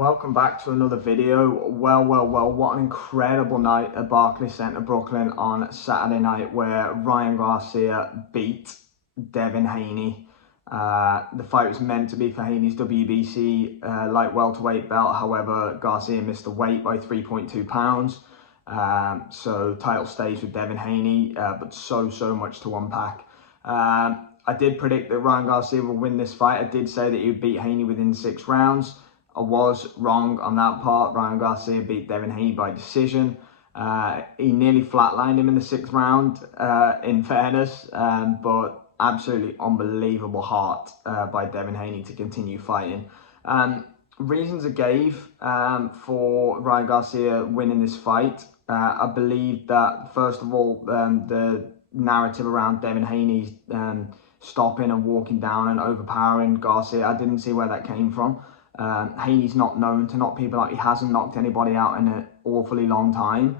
Welcome back to another video. Well, what an incredible night at Barclays Center, Brooklyn on Saturday night where Ryan Garcia beat Devin Haney. The fight was meant to be for Haney's WBC light welterweight belt. However, Garcia missed the weight by 3.2 pounds. So title stays with Devin Haney, but so much to unpack. I did predict that Ryan Garcia would win this fight. I did say that he would beat Haney within 6 rounds. I was wrong on that part. Ryan Garcia beat Devin Haney by decision. He nearly flatlined him in the 6th round, in fairness, but absolutely unbelievable heart by Devin Haney to continue fighting. Reasons I gave for Ryan Garcia winning this fight, I believe that, first of all, the narrative around Devin Haney's stopping and walking down and overpowering Garcia, I didn't see where that came from. Haney's not known to knock people out. He hasn't knocked anybody out in an awfully long time.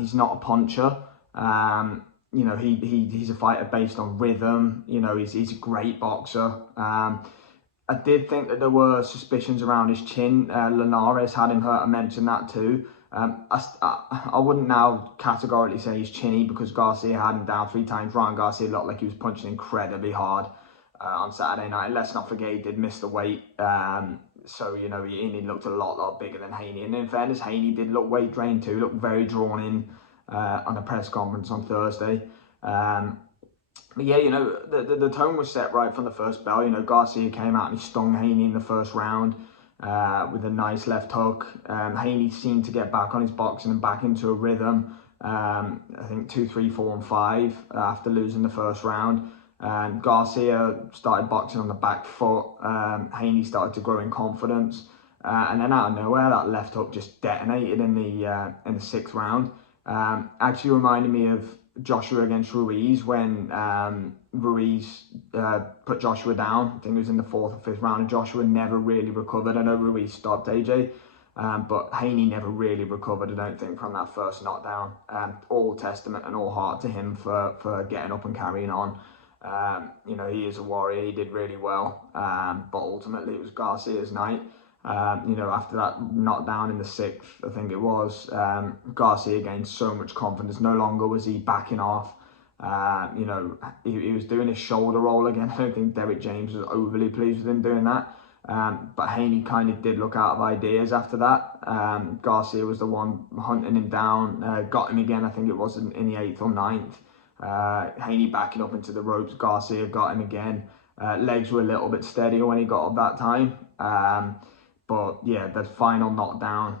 He's not a puncher. You know, he's a fighter based on rhythm. You know, he's a great boxer. I did think that there were suspicions around his chin. Linares had him hurt. I mentioned that too. I wouldn't now categorically say he's chinny because Garcia had him down 3 times. Ryan Garcia looked like he was punching incredibly hard on Saturday night. Let's not forget he did miss the weight. So, you know, he looked a lot bigger than Haney. And in fairness, Haney did look weight drained too, looked very drawn in on a press conference on Thursday. But yeah, you know, the tone was set right from the first bell. You know, Garcia came out and he stung Haney in the first round with a nice left hook. Haney seemed to get back on his boxing and back into a rhythm. I think 2, 3, 4, and 5 after losing the first round. Garcia started boxing on the back foot. Haney started to grow in confidence, and then out of nowhere, that left hook just detonated in the 6th round. Actually reminded me of Joshua against Ruiz when Ruiz put Joshua down. I think it was in the 4th or 5th round, and Joshua never really recovered. I know Ruiz stopped AJ, but Haney never really recovered, I don't think, from that first knockdown. All testament and all heart to him for getting up and carrying on. You know, he is a warrior. He did really well, but ultimately it was Garcia's night. You know, after that knockdown in the 6th, I think it was, Garcia gained so much confidence. No longer was he backing off. You know, he was doing his shoulder roll again. I don't think Derek James was overly pleased with him doing that. But Haney kind of did look out of ideas after that. Garcia was the one hunting him down, got him again. I think it was in the 8th or 9th. Haney backing up into the ropes. Garcia got him again. Legs were a little bit steadier when he got up that time. But yeah, the final knockdown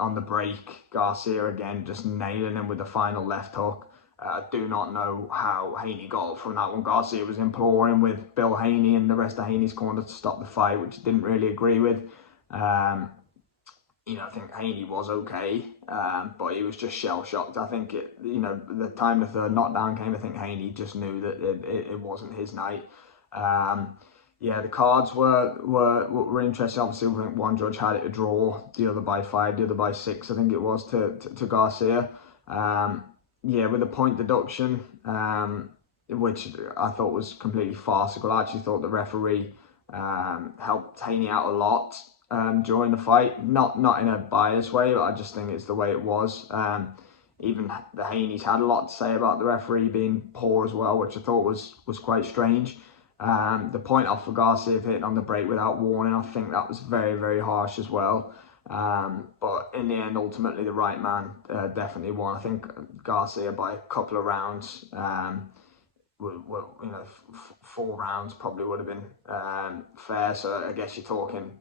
on the break, Garcia again just nailing him with the final left hook. I do not know how Haney got up from that one. Garcia was imploring with Bill Haney and the rest of Haney's corner to stop the fight, which he didn't really agree with. You know, I think Haney was okay, but he was just shell-shocked. I think, you know, the time the 3rd knockdown came, I think Haney just knew that it wasn't his night. Yeah, the cards were interesting. Obviously, I think one judge had it a draw, the other by 5, the other by 6, I think it was, to Garcia. Yeah, with a point deduction, which I thought was completely farcical. I actually thought the referee helped Haney out a lot during the fight, not in a biased way, but I just think it's the way it was. Even the Haney's had a lot to say about the referee being poor as well, which I thought was quite strange. The point off for Garcia hitting on the break without warning, I think that was very harsh as well. But in the end, ultimately, the right man definitely won. I think Garcia by a couple of rounds. Well, you know, 4 rounds probably would have been fair. So I guess you're talking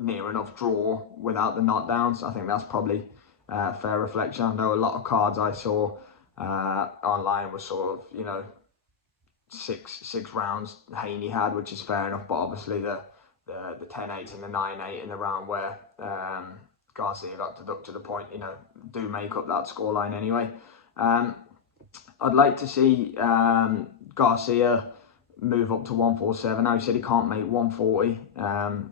near enough draw without the knockdowns. I think that's probably fair reflection. I know a lot of cards I saw online were sort of, you know, six rounds Haney had, which is fair enough. But obviously the 10-8 and the 9-8 in the round where Garcia got deducted to the point, you know, do make up that scoreline anyway. I'd like to see Garcia move up to 147. Now, he said he can't make 140.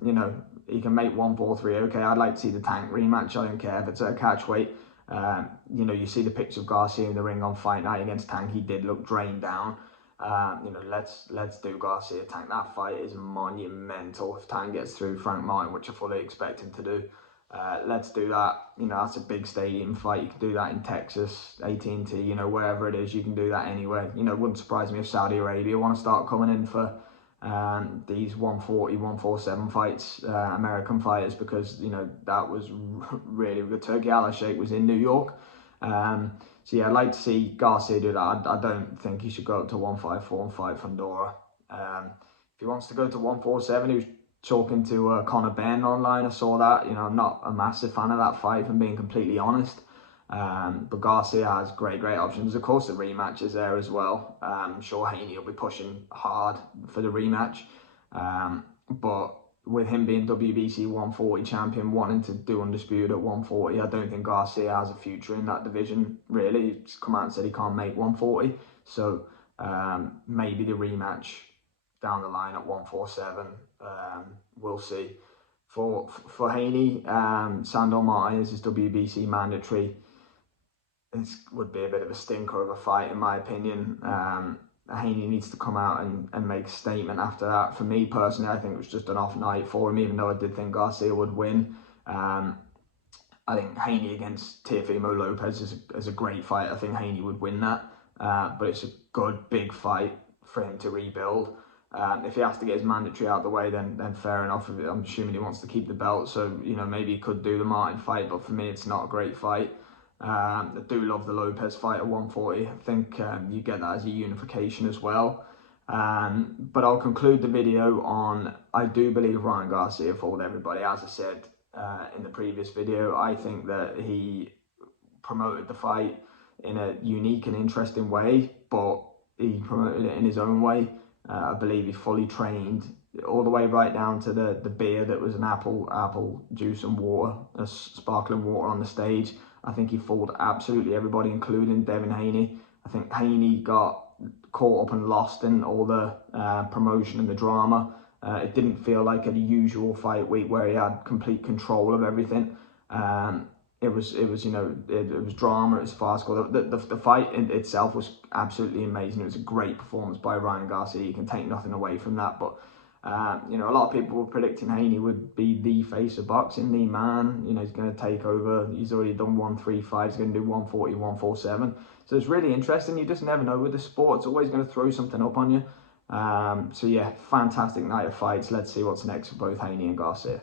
You know, he can make 143. Okay, I'd like to see the Tank rematch. I don't care if it's at a catch weight. You know, you see the picture of Garcia in the ring on fight night against Tank. He did look drained down. You know, let's do Garcia Tank. That fight is monumental. If Tank gets through Frank Martin, which I fully expect him to do, let's do that. You know, that's a big stadium fight. You can do that in Texas, AT&T, you know, wherever it is, you can do that anywhere. You know, it wouldn't surprise me if Saudi Arabia want to start coming in for these 140, 147 fights, American fighters, because, you know, that was really good. Turkey Al-Sheikh was in New York. So yeah, I'd like to see Garcia do that. I don't think he should go up to 154 and fight Fundora. If he wants to go to 147, he was talking to Conor Benn online. I saw that. You know, I'm not a massive fan of that fight, if I'm being completely honest. But Garcia has great options. Of course, the rematch is there as well. I'm sure Haney will be pushing hard for the rematch. But with him being WBC 140 champion, wanting to do undisputed at 140, I don't think Garcia has a future in that division, really. He's come out and said he can't make 140. So maybe the rematch down the line at 147. We'll see. For Haney, Sandor Martin is his WBC mandatory. It would be a bit of a stinker of a fight, in my opinion. Haney needs to come out and make a statement after that. For me personally, I think it was just an off night for him, even though I did think Garcia would win. I think Haney against Teofimo Lopez is a great fight. I think Haney would win that, but it's a good big fight for him to rebuild. If he has to get his mandatory out of the way, then fair enough. I'm assuming he wants to keep the belt, so you know, maybe he could do the Martin fight, but for me it's not a great fight. I do love the Lopez fight at 140. I think you get that as a unification as well. But I'll conclude the video on, I do believe Ryan Garcia fooled everybody. As I said in the previous video, I think that he promoted the fight in a unique and interesting way, but he promoted it in his own way. I believe he fully trained all the way right down to the beer that was an apple juice and water, a sparkling water on the stage. I think he fooled absolutely everybody, including Devin Haney. I think Haney got caught up and lost in all the promotion and the drama. It didn't feel like a usual fight week where he had complete control of everything. It was you know, it was drama, it was farcical. The fight in itself was absolutely amazing. It was a great performance by Ryan Garcia. You can take nothing away from that. But you know, a lot of people were predicting Haney would be the face of boxing, the man. You know, he's going to take over. He's already done 135. He's going to do 140, 147. So it's really interesting. You just never know with the sport. It's always going to throw something up on you. So yeah, fantastic night of fights. Let's see what's next for both Haney and Garcia.